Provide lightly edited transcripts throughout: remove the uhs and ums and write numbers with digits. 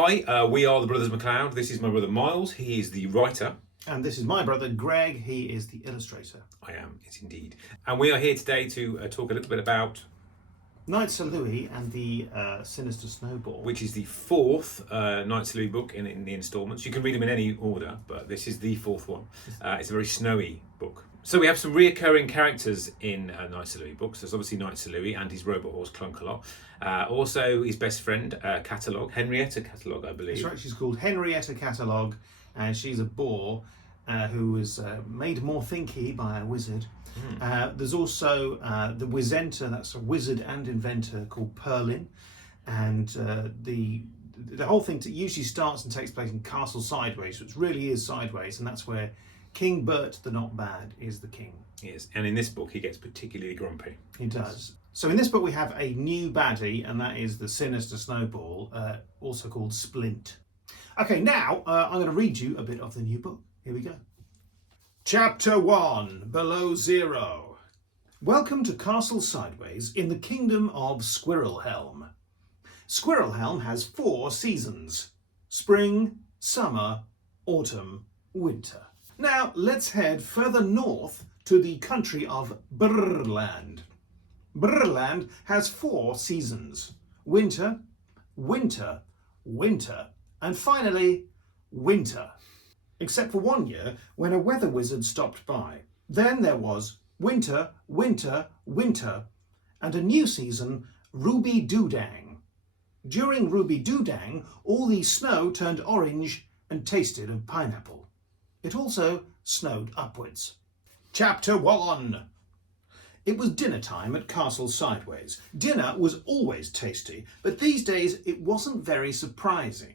Hi, we are the Brothers McLeod. This is my brother Miles. He is the writer. And this is my brother Greg. He is the illustrator. I am, yes indeed. And we are here today to talk a little bit about... Knight Sir Louis and the Sinister Snowball. Which is the fourth Knight Sir Louis book in the instalments. You can read them in any order, but this is the fourth one. It's a very snowy book. So we have some reoccurring characters in Knight Sir Louis books. There's obviously Knight Sir Louis and his robot horse Clunkalot. Also his best friend, Catalogue, Henrietta Catalogue, I believe. That's right, she's called Henrietta Catalogue, and she's a boar who was made more thinky by a wizard. There's also the Wizenter, that's a wizard and inventor called Perlin, and the whole thing usually starts and takes place in Castle Sideways, which really is sideways, and that's where King Bert the Not Bad is the king. Yes, and in this book he gets particularly grumpy. He does. So in this book we have a new baddie, and that is the Sinister Snowball, also called Splint. Okay, now I'm going to read you a bit of the new book. Here we go. Chapter 1, Below Zero. Welcome to Castle Sideways in the kingdom of Squirrelhelm. Squirrelhelm has 4 seasons: spring, summer, autumn, winter. Now let's head further north to the country of Brrrland. Brrrland has 4 seasons: winter, winter, winter, and finally winter. Except for one year when a weather wizard stopped by. Then there was winter, winter, winter, and a new season, Ruby Doodang. During Ruby Doodang, all the snow turned orange and tasted of pineapple. It also snowed upwards. Chapter 1. It was dinner time at Castle Sideways. Dinner was always tasty, but these days it wasn't very surprising.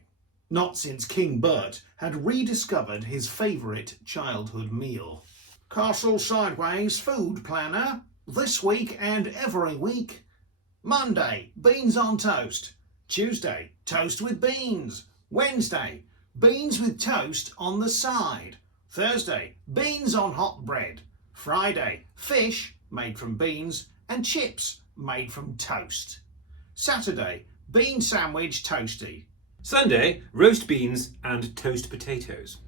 Not since King Bert had rediscovered his favourite childhood meal. Castle Sideways food planner, this week and every week. Monday, beans on toast. Tuesday, toast with beans. Wednesday, beans with toast on the side. Thursday, beans on hot bread. Friday, fish made from beans and chips made from toast. Saturday, bean sandwich toasty. Sunday, roast beans and toast potatoes.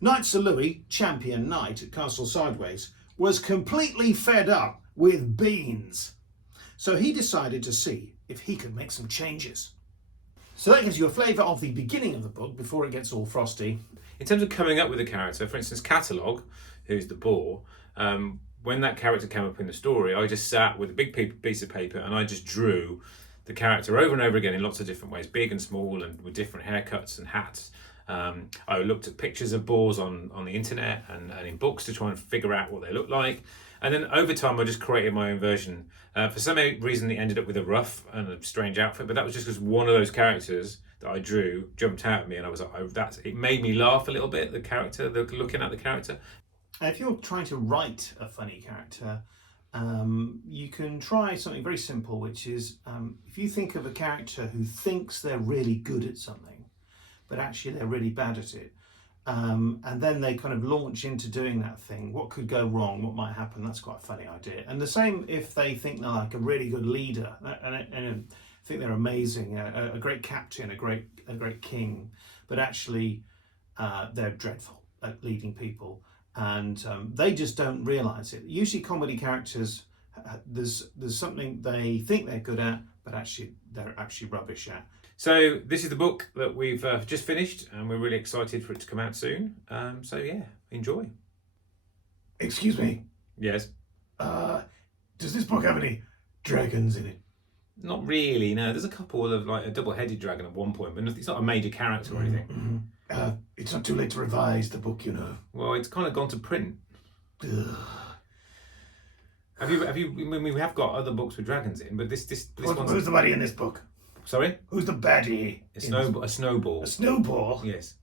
Knight Sir Louis, champion knight at Castle Sideways, was completely fed up with beans. So he decided to see if he could make some changes. So that gives you a flavour of the beginning of the book before it gets all frosty. In terms of coming up with a character, for instance, Catalogue, who's the boar, when that character came up in the story, I just sat with a big piece of paper and I just drew the character over and over again in lots of different ways, big and small and with different haircuts and hats. I looked at pictures of boars on the internet and in books to try and figure out what they look like. And then over time, I just created my own version. For some reason, it ended up with a ruff and a strange outfit, but that was just because one of those characters that I drew jumped out at me, and I was like, oh, it made me laugh a little bit, looking at the character. If you're trying to write a funny character, you can try something very simple, which is if you think of a character who thinks they're really good at something, but actually they're really bad at it, and then they kind of launch into doing that thing, what could go wrong, what might happen? That's quite a funny idea. And the same if they think they're like a really good leader and think they're amazing, a great captain, a great king, but actually they're dreadful at leading people. And they just don't realise it. Usually comedy characters, there's something they think they're good at, but actually they're actually rubbish at. So this is the book that we've just finished, and we're really excited for it to come out soon. So yeah, enjoy. Excuse me. Yes. Does this book have any dragons in it? Not really, no. There's a couple of, like a double-headed dragon at one point, but it's not a major character or anything. It's not too late to revise the book, you know. Well, it's kind of gone to print. Have you? I mean, we have got other books with dragons in, but this one's... Who's the baddie in this book? Sorry? Who's the baddie? A snowball. A snowball? Yes.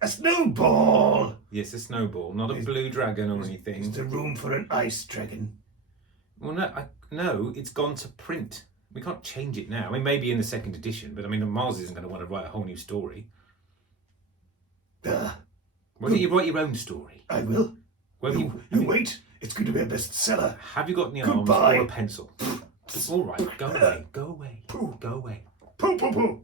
A snowball? Yes, a snowball, not a blue dragon or anything. Is there room for an ice dragon? Well, no, it's gone to print. We can't change it now. I mean, maybe in the second edition, but I mean, Miles isn't going to want to write a whole new story. Why don't you write your own story? I will. You wait. It's going to be a bestseller. Have you got any arms or a pencil? All right, go away. Go away. Go away. Pooh, pooh, pooh.